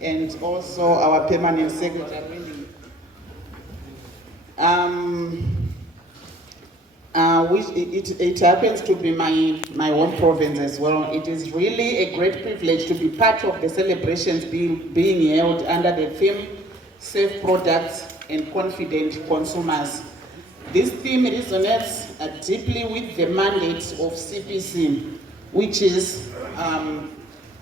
and also our permanent secretary. It happens to be my home province as well. It is really a great privilege to be part of the celebrations being held under the theme Safe Products and Confident Consumers. This theme resonates deeply with the mandate of CPC, which is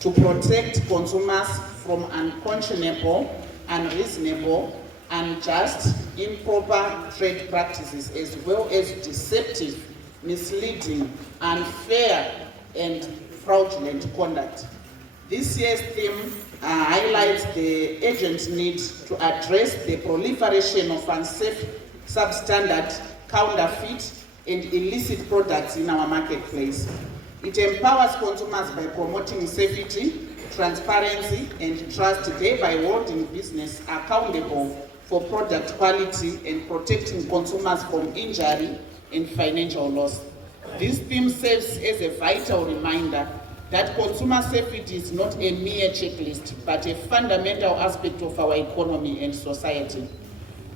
to protect consumers from unconscionable, unreasonable, unjust, improper trade practices, as well as deceptive, misleading, unfair, and fraudulent conduct. This year's theme highlights the urgent need to address the proliferation of unsafe, substandard, counterfeit, and illicit products in our marketplace. It empowers consumers by promoting safety, transparency, and trust, thereby holding business accountable for product quality and protecting consumers from injury and financial loss. This theme serves as a vital reminder that consumer safety is not a mere checklist, but a fundamental aspect of our economy and society.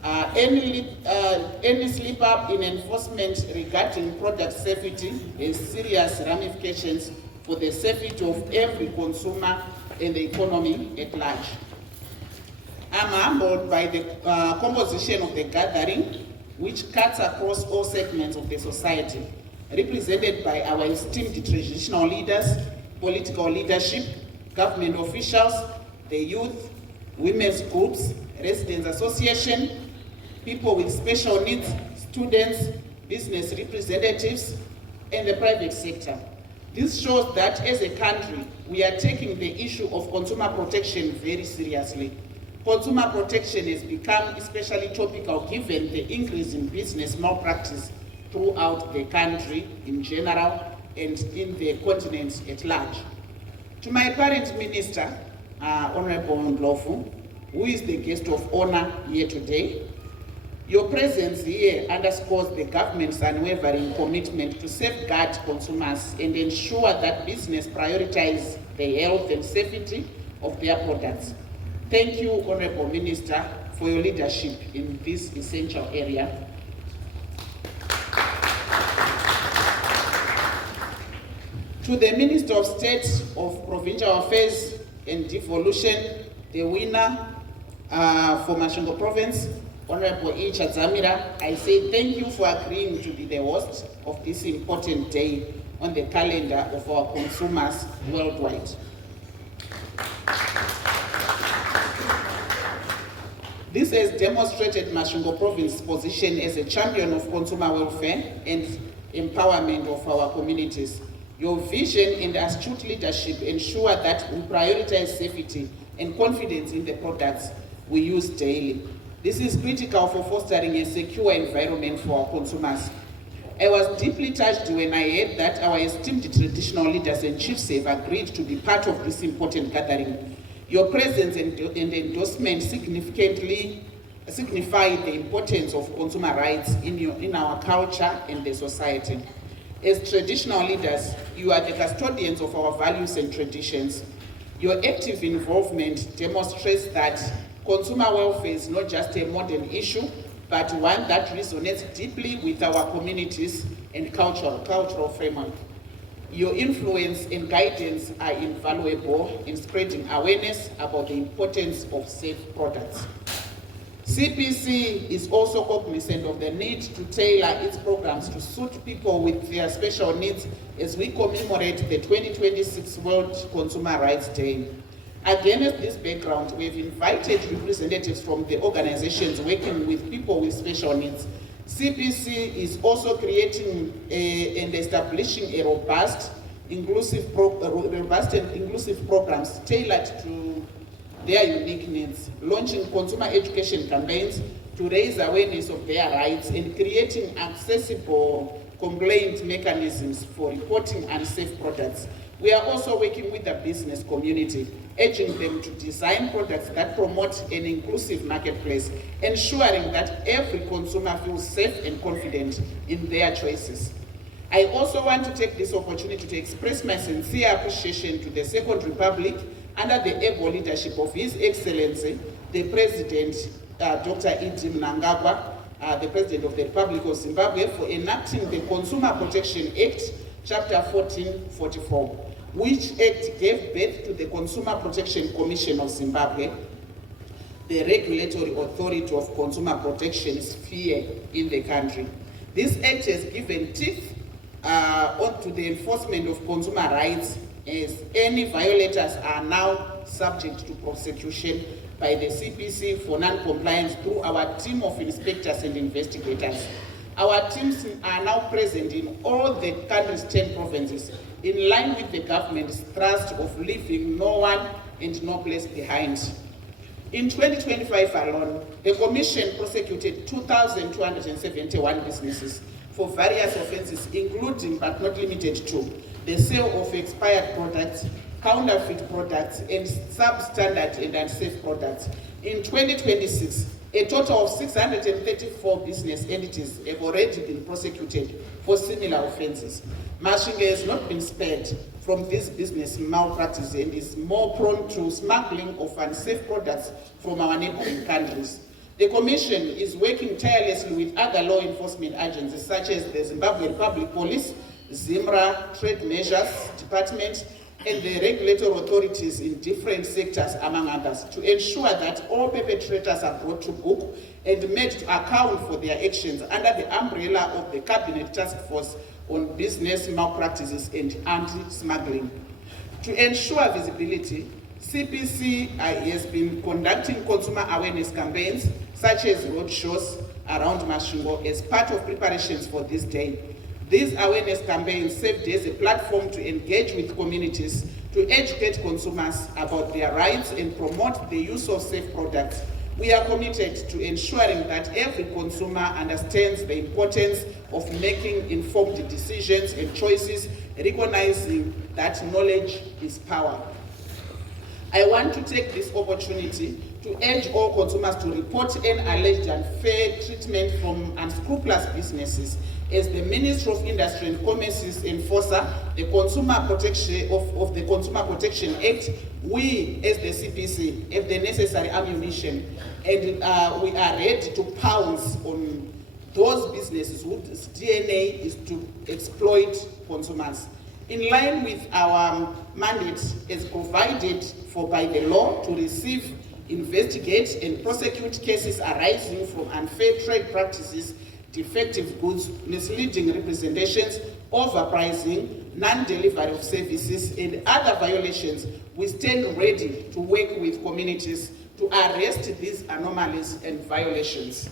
Any slip up in enforcement regarding product safety has serious ramifications for the safety of every consumer and the economy at large. I'm humbled by the composition of the gathering, which cuts across all segments of the society, represented by our esteemed traditional leaders, political leadership, government officials, the youth, women's groups, residents association, people with special needs, students, business representatives, and the private sector. This shows that as a country, we are taking the issue of consumer protection very seriously. Consumer protection has become especially topical given the increase in business malpractice throughout the country in general and in the continent at large. To my parent minister, Honorable Ndlovu, who is the guest of honor here today, your presence here underscores the government's unwavering commitment to safeguard consumers and ensure that business prioritize the health and safety of their products. Thank you, Honorable Minister, for your leadership in this essential area. To the Minister of State of Provincial Affairs and Devolution, the winner for Masvingo Province, Honorable Zimra, I say thank you for agreeing to be the host of this important day on the calendar of our consumers worldwide. This has demonstrated Masvingo Province's position as a champion of consumer welfare and empowerment of our communities. Your vision and astute leadership ensure that we prioritize safety and confidence in the products we use daily. This is critical for fostering a secure environment for our consumers. I was deeply touched when I heard that our esteemed traditional leaders and chiefs have agreed to be part of this important gathering. Your presence and endorsement significantly signify the importance of consumer rights in our culture and the society. As traditional leaders, you are the custodians of our values and traditions. Your active involvement demonstrates that consumer welfare is not just a modern issue, but one that resonates deeply with our communities and cultural framework. Your influence and guidance are invaluable in spreading awareness about the importance of safe products. CPC is also cognizant of the need to tailor its programs to suit people with their special needs as we commemorate the 2026 World Consumer Rights Day. Against this background, we have invited representatives from the organizations working with people with special needs. CPC is also creating and establishing a robust and inclusive programs tailored to their unique needs, launching consumer education campaigns to raise awareness of their rights and creating accessible complaint mechanisms for reporting unsafe products. We are also working with the business community, urging them to design products that promote an inclusive marketplace, ensuring that every consumer feels safe and confident in their choices. I also want to take this opportunity to express my sincere appreciation to the Second Republic under the able leadership of His Excellency, the President, Dr. Zimra, the President of the Republic of Zimbabwe, for enacting the Consumer Protection Act, Chapter 1444, which act gave birth to the Consumer Protection Commission of Zimbabwe, the regulatory authority of consumer protection sphere in the country. This act has given teeth to the enforcement of consumer rights, as any violators are now subject to prosecution by the CPC for non-compliance through our team of inspectors and investigators. Our teams are now present in all the country's 10 provinces, in line with the government's thrust of leaving no one and no place behind. In 2025 alone, the Commission prosecuted 2,271 businesses for various offences, including but not limited to the sale of expired products, counterfeit products, and substandard and unsafe products. In 2026, a total of 634 business entities have already been prosecuted for similar offences. Masvingo has not been spared from this business malpractice and is more prone to smuggling of unsafe products from our neighboring countries. The Commission is working tirelessly with other law enforcement agencies such as the Zimbabwe Republic Police, Zimra, Trade Measures Department, and the regulatory authorities in different sectors, among others, to ensure that all perpetrators are brought to book and made to account for their actions under the umbrella of the Cabinet Task Force on Business Malpractices and Anti-Smuggling. To ensure visibility, CPC has been conducting consumer awareness campaigns such as roadshows around Masvingo as part of preparations for this day. These awareness campaigns served as a platform to engage with communities, to educate consumers about their rights and promote the use of safe products. We are committed to ensuring that every consumer understands the importance of making informed decisions and choices, recognizing that knowledge is power. I want to take this opportunity to urge all consumers to report an alleged unfair treatment from unscrupulous businesses. As the Ministry of Industry and Commerce's enforcer, the Consumer Protection of the Consumer Protection Act, we as the CPC have the necessary ammunition, and we are ready to pounce on those businesses whose DNA is to exploit consumers. In line with our mandate as provided for by the law to receive, investigate, and prosecute cases arising from unfair trade practices, defective goods, misleading representations, overpricing, non-delivery of services, and other violations, we stand ready to work with communities to arrest these anomalies and violations.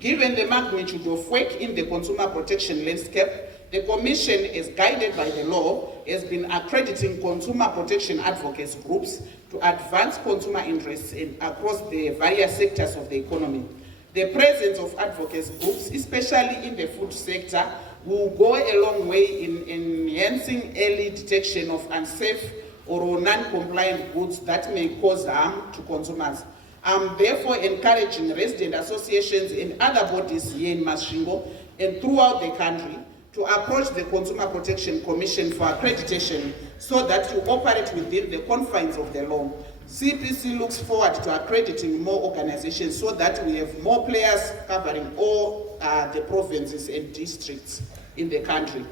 Given the magnitude of work in the consumer protection landscape, the Commission, as guided by the law, has been accrediting consumer protection advocacy groups to advance consumer interests across the various sectors of the economy. The presence of advocacy groups, especially in the food sector, will go a long way in enhancing early detection of unsafe or non-compliant goods that may cause harm to consumers. I'm therefore encouraging resident associations and other bodies here in Masvingo and throughout the country to approach the Consumer Protection Commission for accreditation so that you operate within the confines of the law. CPC looks forward to accrediting more organizations so that we have more players covering all the provinces and districts in the country.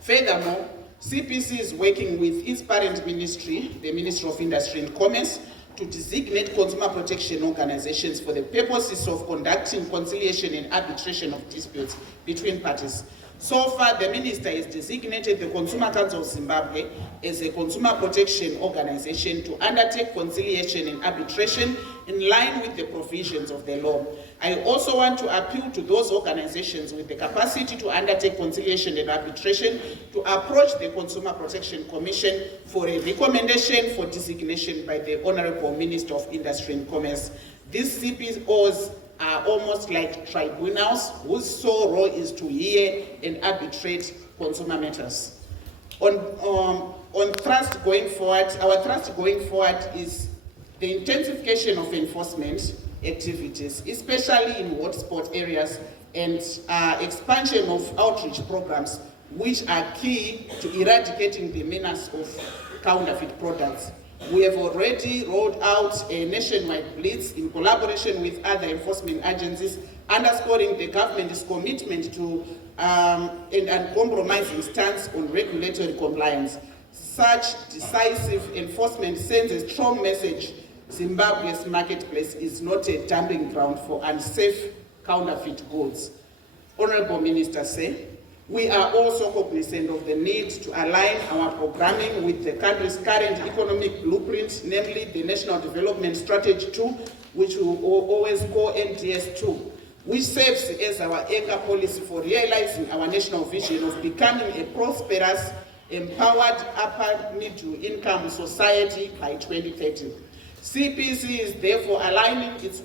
Furthermore, CPC is working with its parent ministry, the Ministry of Industry and Commerce, to designate consumer protection organizations for the purposes of conducting conciliation and arbitration of disputes between parties. So far, the Minister has designated the Consumer Council of Zimbabwe as a consumer protection organization to undertake conciliation and arbitration in line with the provisions of the law. I also want to appeal to those organizations with the capacity to undertake conciliation and arbitration to approach the Consumer Protection Commission for a recommendation for designation by the Honorable Minister of Industry and Commerce. These CPOs are almost like tribunals whose sole role is to hear and arbitrate consumer matters. On thrust going forward, our thrust going forward is the intensification of enforcement activities, especially in hotspot areas, and expansion of outreach programs, which are key to eradicating the menace of counterfeit products. We have already rolled out a nationwide blitz in collaboration with other enforcement agencies, underscoring the government's commitment to an uncompromising stance on regulatory compliance. Such decisive enforcement sends a strong message: Zimbabwe's marketplace is not a dumping ground for unsafe counterfeit goods. Honourable Minister, we are also cognizant of the need to align our programming with the country's current economic blueprint, namely the National Development Strategy 2, which we will always call NDS 2, which serves as our anchor policy for realizing our national vision of becoming a prosperous, empowered upper middle income society by 2030. CPC is therefore aligning its